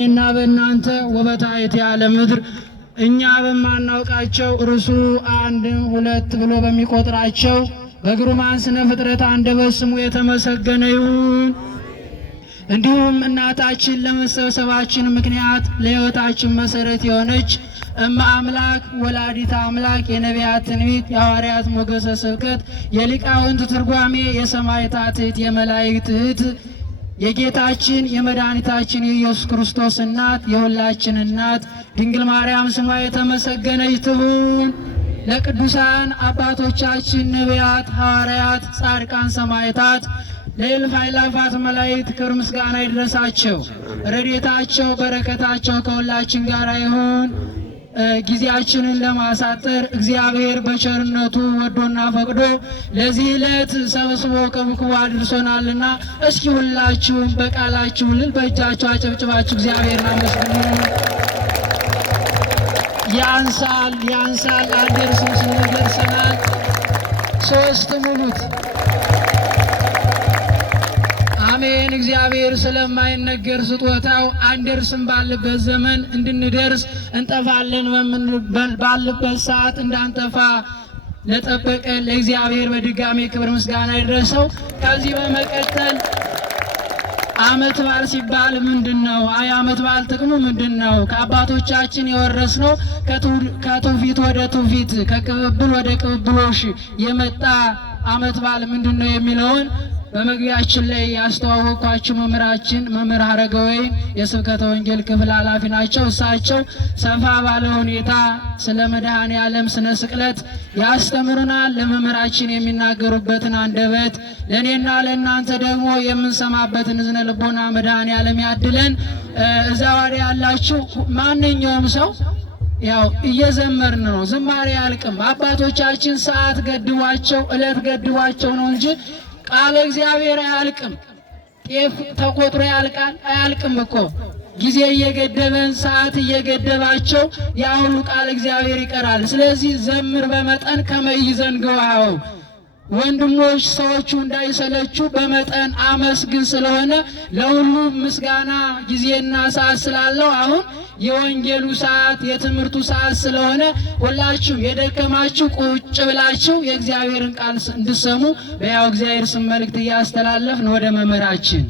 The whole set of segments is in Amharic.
እና በእናንተ ወበታይት ያለ ምድር እኛ በማናውቃቸው እርሱ አንድ ሁለት ብሎ በሚቆጥራቸው በግሩማን ስነ ፍጥረት አንደበት ስሙ የተመሰገነ ይሁን። እንዲሁም እናታችን ለመሰብሰባችን ምክንያት ለሕይወታችን መሰረት የሆነች እመ አምላክ ወላዲተ አምላክ የነቢያት ትንቢት የሐዋርያት ሞገሰ ስብከት የሊቃውንት ትርጓሜ የሰማዕታት እህት የመላእክት እህት የጌታችን የመድኃኒታችን የኢየሱስ ክርስቶስ እናት የሁላችን እናት ድንግል ማርያም ስሟ የተመሰገነች ትሁን። ለቅዱሳን አባቶቻችን ነቢያት፣ ሐዋርያት፣ ጻድቃን፣ ሰማዕታት ለእልፍ አእላፋት መላእክት ክብር ምስጋና ይድረሳቸው። ረድኤታቸው በረከታቸው ከሁላችን ጋር ይሁን። ጊዜያችንን ለማሳጠር እግዚአብሔር በቸርነቱ ወዶና ፈቅዶ ለዚህ ዕለት ሰብስቦ ከብክቦ አድርሶናልና እስኪ ሁላችሁም በቃላችሁ ልል በእጃችሁ አጨብጭባችሁ እግዚአብሔርን አመስግኑ። ያንሳል ያንሳል አንደርስም ስንል ደርሰናል። ሶስት ሙሉት አሜን። እግዚአብሔር ስለማይነገር ስጦታው አንደርስም ባለበት ዘመን እንድንደርስ እንጠፋለን ባለበት ሰዓት እንዳንጠፋ ለጠበቀ ለእግዚአብሔር በድጋሜ ክብር ምስጋና ይድረሰው። ከዚህ በመቀጠል ዓመት በዓል ሲባል ምንድነው? ዓመት በዓል ጥቅሙ ምንድነው? ከአባቶቻችን የወረስነው ከትውፊት ወደ ትውፊት ከቅብብል ወደ ቅብብሎሽ የመጣ ዓመት በዓል ምንድነው የሚለውን በመግቢያችን ላይ ያስተዋወቅኳችሁ መምህራችን መምህር ሀረገወይን የስብከተ ወንጌል ክፍል ኃላፊ ናቸው። እሳቸው ሰፋ ባለ ሁኔታ ስለ መድኃኔ ዓለም ስነ ስቅለት ያስተምሩናል። ለመምህራችን የሚናገሩበትን አንደበት ለእኔና ለእናንተ ደግሞ የምንሰማበትን እዝነ ልቦና መድኃኔ ዓለም ያድለን። እዛ ዋዲ ያላችሁ ማንኛውም ሰው ያው እየዘመርን ነው። ዝማሬ አያልቅም። አባቶቻችን ሰዓት ገድቧቸው ዕለት ገድቧቸው ነው እንጂ ቃለ እግዚአብሔር አያልቅም። ጤፍ ተቆጥሮ ያልቃል? አያልቅም እኮ ጊዜ እየገደበን ሰዓት እየገደባቸው ያ ሁሉ ቃለ እግዚአብሔር ይቀራል። ስለዚህ ዘምር በመጠን ከመይዘንገዋው ወንድሞች ሰዎቹ እንዳይሰለቹ በመጠን አመስግን ስለሆነ ለሁሉ ምስጋና ጊዜና ሰዓት ስላለው አሁን የወንጌሉ ሰዓት የትምህርቱ ሰዓት ስለሆነ ሁላችሁ የደከማችሁ ቁጭ ብላችሁ የእግዚአብሔርን ቃል እንድሰሙ በያው እግዚአብሔር ስም መልእክት እያስተላለፍን ወደ መምህራችን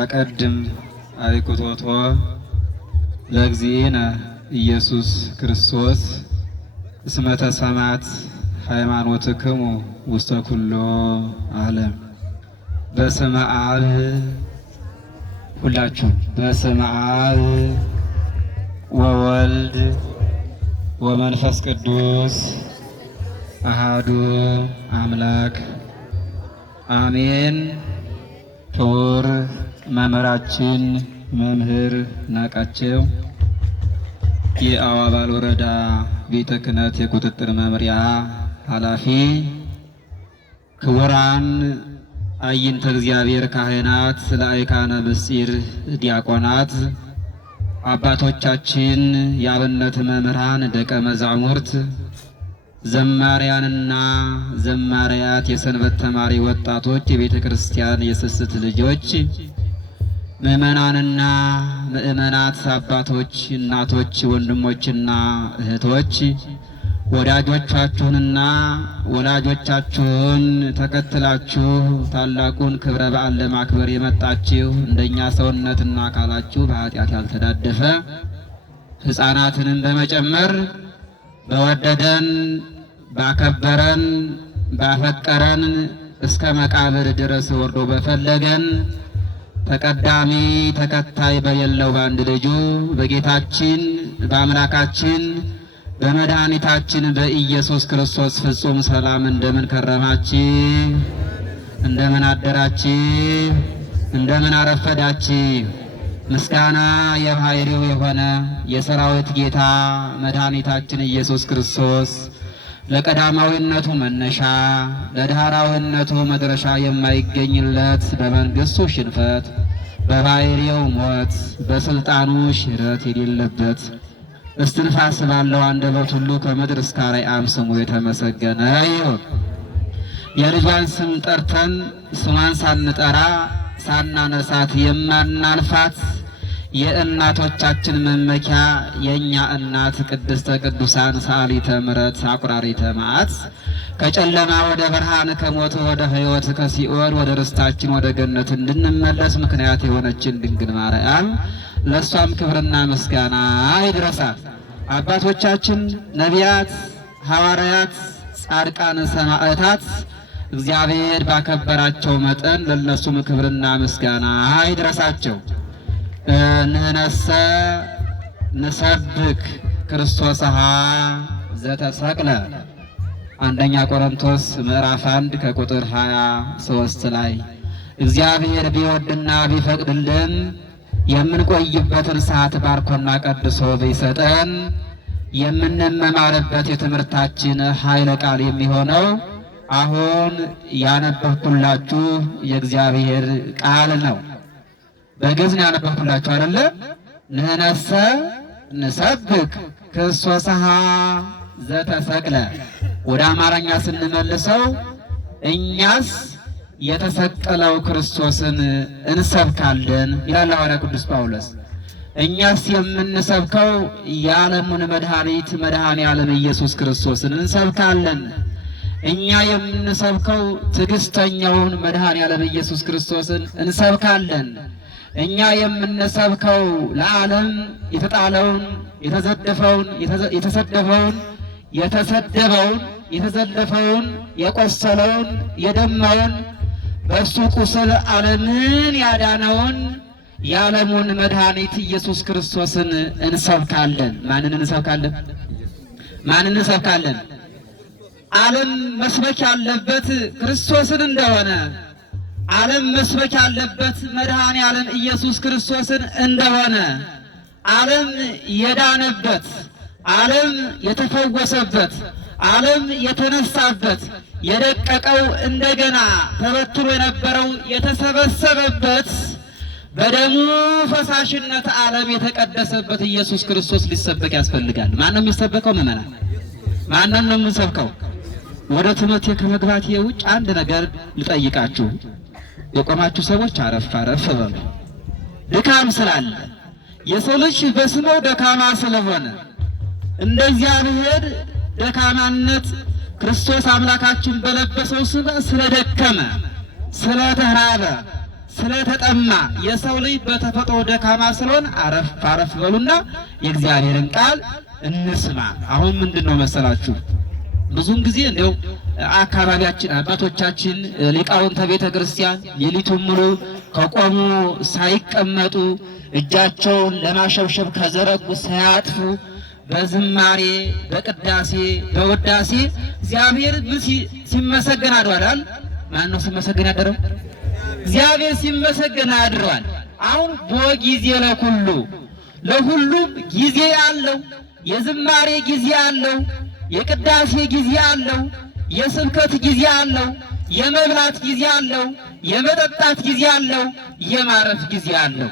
አቀድም አይቁቶቶ ለእግዚእነ ኢየሱስ ክርስቶስ እስመ ተሰማት ሃይማኖትክሙ ውስተ ኩሎ ዓለም። በስመ አብ ሁላችሁ በስመ አብ ወወልድ ወመንፈስ ቅዱስ አሃዱ አምላክ አሜን። ክቡር መምህራችን መምህር ናቃቸው የአዋባል ወረዳ ቤተ ክህነት የቁጥጥር መምሪያ ኃላፊ፣ ክቡራን አይንተ እግዚአብሔር ካህናት፣ ለአይካነ ምስጢር ዲያቆናት፣ አባቶቻችን የአብነት መምህራን፣ ደቀ መዛሙርት፣ ዘማሪያንና ዘማሪያት፣ የሰንበት ተማሪ ወጣቶች፣ የቤተ ክርስቲያን የስስት ልጆች፣ ምእመናንና ምእመናት፣ አባቶች፣ እናቶች፣ ወንድሞችና እህቶች፣ ወዳጆቻችሁንና ወላጆቻችሁን ተከትላችሁ ታላቁን ክብረ በዓል ለማክበር የመጣችሁ እንደኛ ሰውነትና አካላችሁ በኃጢአት ያልተዳደፈ ሕፃናትንም በመጨመር በወደደን ባከበረን ባፈቀረን እስከ መቃብር ድረስ ወርዶ በፈለገን ተቀዳሚ ተከታይ በሌለው በአንድ ልጁ በጌታችን በአምላካችን በመድኃኒታችን በኢየሱስ ክርስቶስ ፍጹም ሰላም እንደምን ከረማችሁ? እንደምን አደራችሁ? እንደምን አረፈዳችሁ? ምስጋና የባሕርዩ የሆነ የሰራዊት ጌታ መድኃኒታችን ኢየሱስ ክርስቶስ ለቀዳማዊነቱ መነሻ ለዳህራዊነቱ መድረሻ የማይገኝለት በመንግስቱ ሽንፈት በባሕርዩ ሞት በስልጣኑ ሽረት የሌለበት እስትንፋስ ባለው አንደበት ሁሉ ከምድር እስከ አርያም ስሙ የተመሰገነ ይሁን። የልጇን ስም ጠርተን ስሟን ሳንጠራ ሳናነሳት የማናልፋት የእናቶቻችን መመኪያ የእኛ እናት ቅድስተ ቅዱሳን ሰዓሊተ ምሕረት አቁራሪተ መዓት ከጨለማ ወደ ብርሃን ከሞት ወደ ሕይወት ከሲኦል ወደ ርስታችን ወደ ገነት እንድንመለስ ምክንያት የሆነችን ድንግል ማርያም ለእሷም ክብርና ምስጋና ይድረሳት። አባቶቻችን ነቢያት፣ ሐዋርያት፣ ጻድቃን፣ ሰማዕታት እግዚአብሔር ባከበራቸው መጠን ለነሱም ክብርና ምስጋና ይድረሳቸው። ንህነሰ ንሰብክ ክርስቶስሃ ዘተሰቅለ አንደኛ ቆሮንቶስ ምዕራፍ 1 ከቁጥር 23 ላይ እግዚአብሔር ቢወድና ቢፈቅድልን የምንቆይበትን ሰዓት ባርኮና ቀድሶ ቢሰጠን የምንመማርበት የትምህርታችን ኃይለ ቃል የሚሆነው አሁን ያነበብኩላችሁ የእግዚአብሔር ቃል ነው። በግዕዝ ነው ያነበብኩላችሁ አይደለ? ንህነሰ ንሰብክ ክርስቶስሃ ዘተሰቅለ። ወደ አማርኛ ስንመልሰው እኛስ የተሰቀለው ክርስቶስን እንሰብካለን ይላል ሐዋርያ ቅዱስ ጳውሎስ። እኛስ የምንሰብከው የዓለሙን መድኃኒት መድኃኔ ዓለም ኢየሱስ ክርስቶስን እንሰብካለን። እኛ የምንሰብከው ትዕግስተኛውን መድኃኔ ዓለም ኢየሱስ ክርስቶስን እንሰብካለን። እኛ የምንሰብከው ለዓለም የተጣለውን የተዘደፈውን የተሰደፈውን የተሰደበውን የተዘለፈውን የቆሰለውን የደማውን በእሱ ቁስል ዓለምን ያዳነውን የዓለሙን መድኃኒት ኢየሱስ ክርስቶስን እንሰብካለን። ማንን እንሰብካለን? ማንን እንሰብካለን? ዓለም መስበክ ያለበት ክርስቶስን እንደሆነ፣ ዓለም መስበክ ያለበት መድኃኔ ዓለም ኢየሱስ ክርስቶስን እንደሆነ፣ ዓለም የዳነበት፣ ዓለም የተፈወሰበት፣ ዓለም የተነሳበት፣ የደቀቀው እንደገና ተበትኖ የነበረው የተሰበሰበበት፣ በደሙ ፈሳሽነት ዓለም የተቀደሰበት ኢየሱስ ክርስቶስ ሊሰበክ ያስፈልጋል። ማን ነው የሚሰበከው? ምእመናን፣ ማንን ነው የምንሰብከው? ወደ ትምህርቴ ከመግባቴ ውጭ አንድ ነገር ልጠይቃችሁ። የቆማችሁ ሰዎች አረፍ አረፍ በሉ። ድካም ስላለ የሰው ልጅ በስመው ደካማ ስለሆነ እንደ እግዚአብሔር ደካማነት ክርስቶስ አምላካችን በለበሰው ሥጋ ስለደከመ፣ ስለተራበ፣ ስለተጠማ የሰው ልጅ በተፈጥሮ ደካማ ስለሆነ አረፍ አረፍ በሉና የእግዚአብሔርን ቃል እንስማ። አሁን ምንድን ነው መሰላችሁ? ብዙን ጊዜ እንደው አካባቢያችን አባቶቻችን ሊቃውንተ ቤተ ክርስቲያን ሌሊቱን ሙሉ ከቆሙ ሳይቀመጡ እጃቸውን ለማሸብሸብ ከዘረጉ ሳያጥፉ በዝማሬ በቅዳሴ በውዳሴ እግዚአብሔር ሲመሰገን አድሯል። ማን ነው ሲመሰገን ያደረው? እግዚአብሔር ሲመሰገን አድሯል። አሁን በጊዜ ለሁሉም ጊዜ አለው። የዝማሬ ጊዜ አለው፣ የቅዳሴ ጊዜ አለው፣ የስብከት ጊዜ አለው፣ የመብላት ጊዜ አለው፣ የመጠጣት ጊዜ አለው፣ የማረፍ ጊዜ አለው።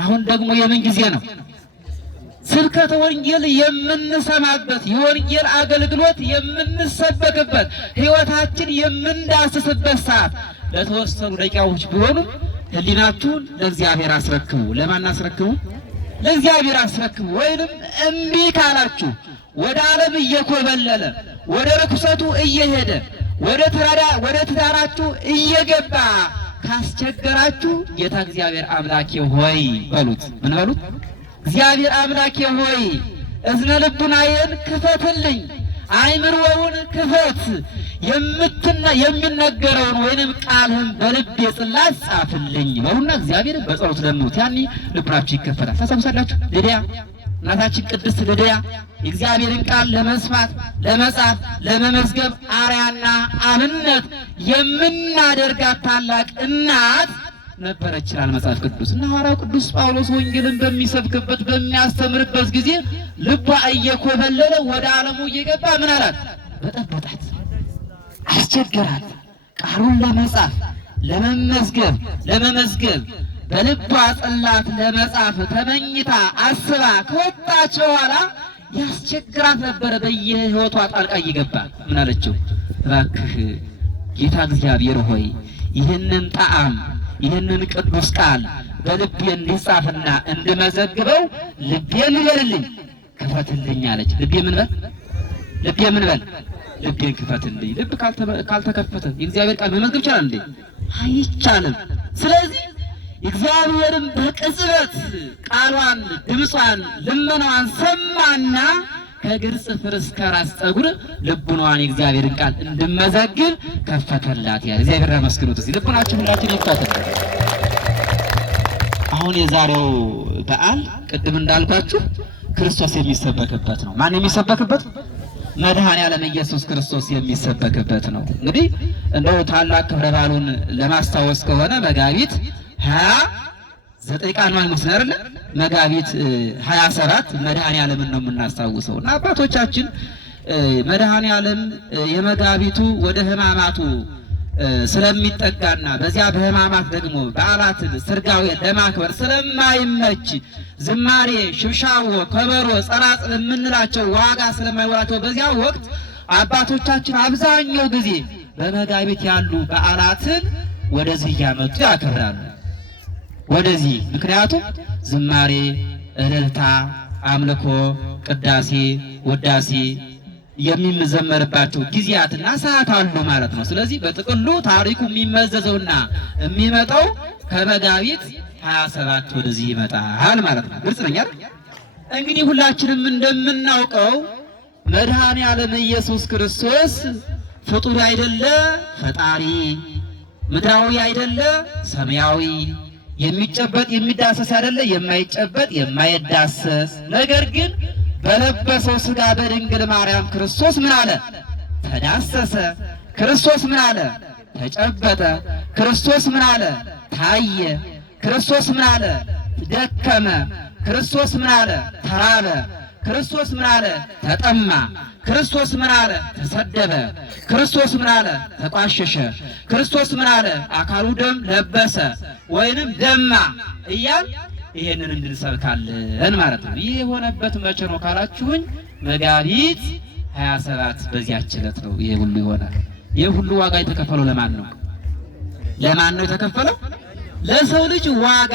አሁን ደግሞ የምን ጊዜ ነው? ስብከተ ወንጌል የምንሰማበት፣ የወንጌል አገልግሎት የምንሰበክበት፣ ሕይወታችን የምንዳስስበት ሰዓት። ለተወሰኑ ደቂቃዎች ቢሆኑም ሕሊናችሁን ለእግዚአብሔር አስረክቡ። ለማን አስረክቡ? ለእግዚአብሔር አስረክቡ። ወይንም እምቢ ካላችሁ ወደ ዓለም እየኮበለለ ወደ ርኩሰቱ እየሄደ ወደ ትዳራችሁ እየገባ ካስቸገራችሁ ጌታ እግዚአብሔር አምላኬ ሆይ በሉት። ምን በሉት? እግዚአብሔር አምላኬ ሆይ እዝነ ልቡናዬን ክፈትልኝ፣ አይምሮውን ክፈት፣ የሚነገረውን ወይንም ቃልህን በልቤ ጽላት ጻፍልኝ በሉና እግዚአብሔር በጸሎት ለምኑት። ያኔ ልቡናችሁ ይከፈታል። ታሰቡሳላችሁ። ልድያ እናታችን ቅድስት ልድያ የእግዚአብሔርን ቃል ለመስማት ለመጻፍ ለመመዝገብ አርያና አብነት የምናደርጋት ታላቅ እናት ነበረች ይላል መጽሐፍ ቅዱስ። እና ሐዋርያው ቅዱስ ጳውሎስ ወንጌልን በሚሰብክበት በሚያስተምርበት ጊዜ ልቧ እየኮበለለ ወደ ዓለሙ እየገባ ምን አላት? በጠበጣት፣ አስቸገራት። ቃሉን ለመጻፍ ለመመዝገብ በልቧ ጽላት ለመጻፍ ተመኝታ አስባ ከወጣች በኋላ ያስቸግራት ነበረ። በየህይወቷ ጣልቃ እየገባ ምን አለችው? እባክህ ጌታ እግዚአብሔር ሆይ ይህንን ጣዕም ይህንን ቅዱስ ቃል በልቤ እንዲጻፍና እንድመዘግበው ልቤን በልልኝ ክፈትልኝ አለች። ልቤ ምን በል ልቤን ክፈትልኝ። ልብ ካልተከፈተ የእግዚአብሔር ቃል መመዝገብ ይቻላል እንዴ? አይቻልም። ስለዚህ እግዚአብሔርም በቅጽበት ቃሏን፣ ድምጿን፣ ልመናዋን ሰማና ከእግር ጽፍር እስከ ራስ ፀጉር ልቡናዋን የእግዚአብሔርን ቃል እንድመዘግብ ከፈተላት። ያ እግዚአብሔር ያመስግኑት። እዚህ ልቡናችን ሁላችን ይፈታል። አሁን የዛሬው በዓል ቅድም እንዳልኳችሁ ክርስቶስ የሚሰበክበት ነው። ማን የሚሰበክበት? መድኃኔዓለም ኢየሱስ ክርስቶስ የሚሰበክበት ነው። እንግዲህ እንደው ታላቅ ክብረ በዓሉን ለማስታወስ ከሆነ መጋቢት 29 ቃል ነው አይደል? መጋቢት 27 መድኃኔዓለምን ነው የምናስታውሰው እና አባቶቻችን መድኃኔዓለም የመጋቢቱ ወደ ሕማማቱ ስለሚጠጋና በዚያ በሕማማት ደግሞ በዓላትን ስርጋዊ ለማክበር ስለማይመች ዝማሬ፣ ሽብሻቦ፣ ከበሮ፣ ጸናጽል የምንላቸው ዋጋ ስለማይወራቸው በዚያ ወቅት አባቶቻችን አብዛኛው ጊዜ በመጋቢት ያሉ በዓላትን ወደዚህ እያመጡ ያከብራሉ። ወደዚህ ምክንያቱም ዝማሬ፣ እልልታ፣ አምልኮ፣ ቅዳሴ፣ ውዳሴ የሚዘመርባቸው ጊዜያትና ሰዓት አሉ ማለት ነው። ስለዚህ በጥቅሉ ታሪኩ የሚመዘዘውና የሚመጣው ከመጋቢት 27 ወደዚህ ይመጣል ማለት ነው። ግልጽ ነኝ አይደል? እንግዲህ ሁላችንም እንደምናውቀው መድኃኔዓለም ኢየሱስ ክርስቶስ ፍጡር አይደለ ፈጣሪ፣ ምድራዊ አይደለ ሰማያዊ፣ የሚጨበጥ የሚዳሰስ አይደለ የማይጨበጥ የማይዳሰስ ነገር ግን በለበሰው ሥጋ በድንግል ማርያም ክርስቶስ ምን አለ? ተዳሰሰ። ክርስቶስ ምን አለ? ተጨበጠ። ክርስቶስ ምን አለ? ታየ። ክርስቶስ ምን አለ? ደከመ። ክርስቶስ ምን አለ? ተራበ። ክርስቶስ ምን አለ? ተጠማ። ክርስቶስ ምን አለ? ተሰደበ። ክርስቶስ ምን አለ? ተቋሸሸ። ክርስቶስ ምን አለ? አካሉ ደም ለበሰ ወይንም ደማ እያል ይሄንን እንድንሰብካለን ማለት ነው። ይህ የሆነበት መቼ ነው ካላችሁኝ መጋቢት 27 በዚያች ዕለት ነው ይሄ ሁሉ ይሆናል። ይህ ሁሉ ዋጋ የተከፈለው ለማን ነው? ለማን ነው የተከፈለው? ለሰው ልጅ ዋጋ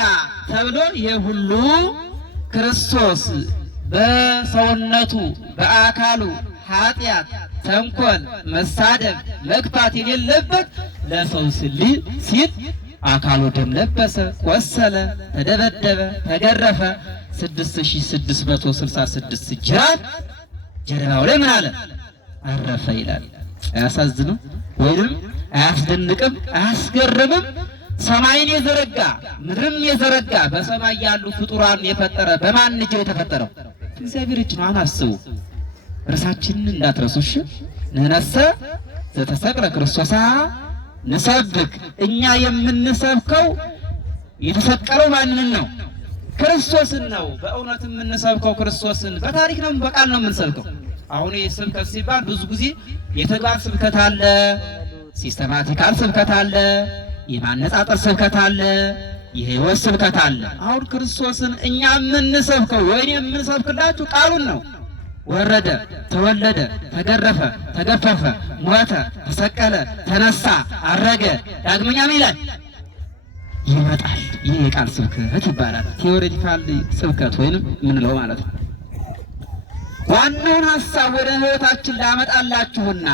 ተብሎ ይሄ ሁሉ ክርስቶስ በሰውነቱ በአካሉ ኃጢአት፣ ተንኮል፣ መሳደብ፣ መግፋት የሌለበት ለሰው ሲል አካሉ ደም ለበሰ፣ ቆሰለ፣ ተደበደበ፣ ተገረፈ። 6666 ጅራፍ ጀርባው ላይ ምን አለ? አረፈ ይላል። አያሳዝንም? ወይንም አያስደንቅም? አያስገርምም? ሰማይን የዘረጋ ምድርም የዘረጋ በሰማይ ያሉ ፍጡራን የፈጠረ በማን እጅ የተፈጠረው? እግዚአብሔር እጅ ነው። አናስቡ። ርሳችንን እንዳትረሱሽ። ንነሰ ዘተሰቅለ ክርስቶስ ንሰብክ። እኛ የምንሰብከው የተሰቀለው ማንን ነው? ክርስቶስን ነው። በእውነት የምንሰብከው ክርስቶስን በታሪክ ነው፣ በቃል ነው የምንሰብከው። አሁን ስብከት ሲባል ብዙ ጊዜ የተግባር ስብከት አለ፣ ሲስተማቲካል ስብከት አለ፣ የማነጻጸር ስብከት አለ፣ የሕይወት ስብከት አለ። አሁን ክርስቶስን እኛ የምንሰብከው ወይኔ የምንሰብክላችሁ ቃሉን ነው። ወረደ፣ ተወለደ፣ ተገረፈ፣ ተገፈፈ፣ ሞተ፣ ተሰቀለ፣ ተነሳ፣ አረገ፣ ዳግመኛ ምን ይላል? ይመጣል። ይህ የቃል ስብከት ይባላል። ቴዎሬቲካል ስብከት ወይንም ምንለው ማለት ነው። ዋናውን ሐሳብ ወደ ሕይወታችን ላመጣላችሁና